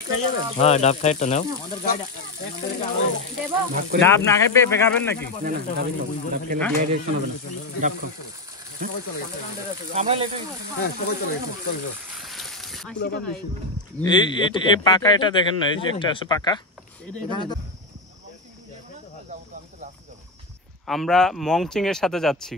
হ্যাঁ ডাব খাই তো নাও। ডাব না খাই পেঁপে খাবেন নাকি? এই পাকা এটা দেখেন না, এই যে একটা আছে পাকা। আমরা মংচিং এর সাথে যাচ্ছি।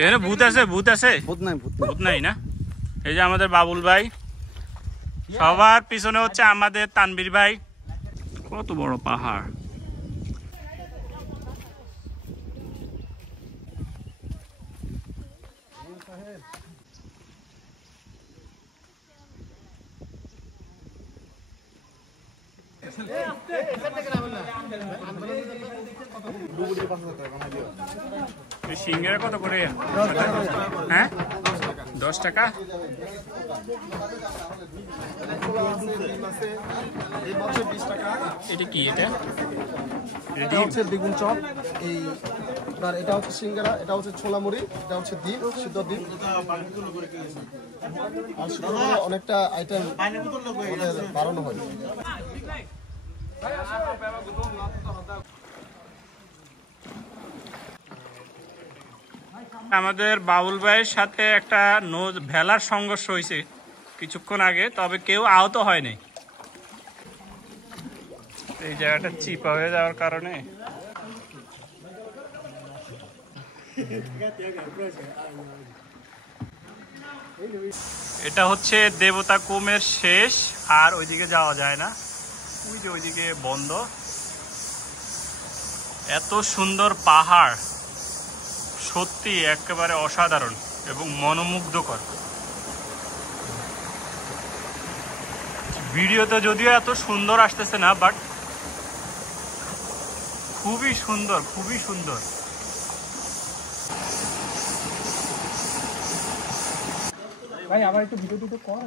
এখানে ভূত আছে? ভূত আছে? ভূত নাই না? এই যে আমাদের বাবুল ভাই, সবার পিছনে হচ্ছে আমাদের তানবীর ভাই। কত বড় পাহাড়! সিঙ্গারা কত করে? হ্যাঁ 10 টাকা। এটা কি? এটা হচ্ছে বেগুন চপ, এই এটা হচ্ছে সিঙ্গারা, এটা হচ্ছে ছোলা মুড়ি, এটা হচ্ছে ডিম, সিদ্ধ ডিম। আর শুক্রবারে অনেকটা আইটেম বাড়ানো হয়। আমাদের বাবুল ভাইয়ের সাথে একটা ভেলার সংঘর্ষ হয়েছে কিছুক্ষণ আগে, তবে কেউ আহত হয়নি। এই জায়গাটা চিপা হয়ে যাওয়ার কারণে এটা হচ্ছে দেবতা কুমের শেষ, আর ওইদিকে যাওয়া যায় না, ওই যে ওইদিকে বন্ধ। এত সুন্দর পাহাড়, সত্যি একেবারে অসাধারণ এবং মনোমুগ্ধকর। ভিডিওতে যদিও এত সুন্দর আসতেছে না, বাট খুবই সুন্দর, খুবই সুন্দর। ভাই আবার একটু ভিডিও কর।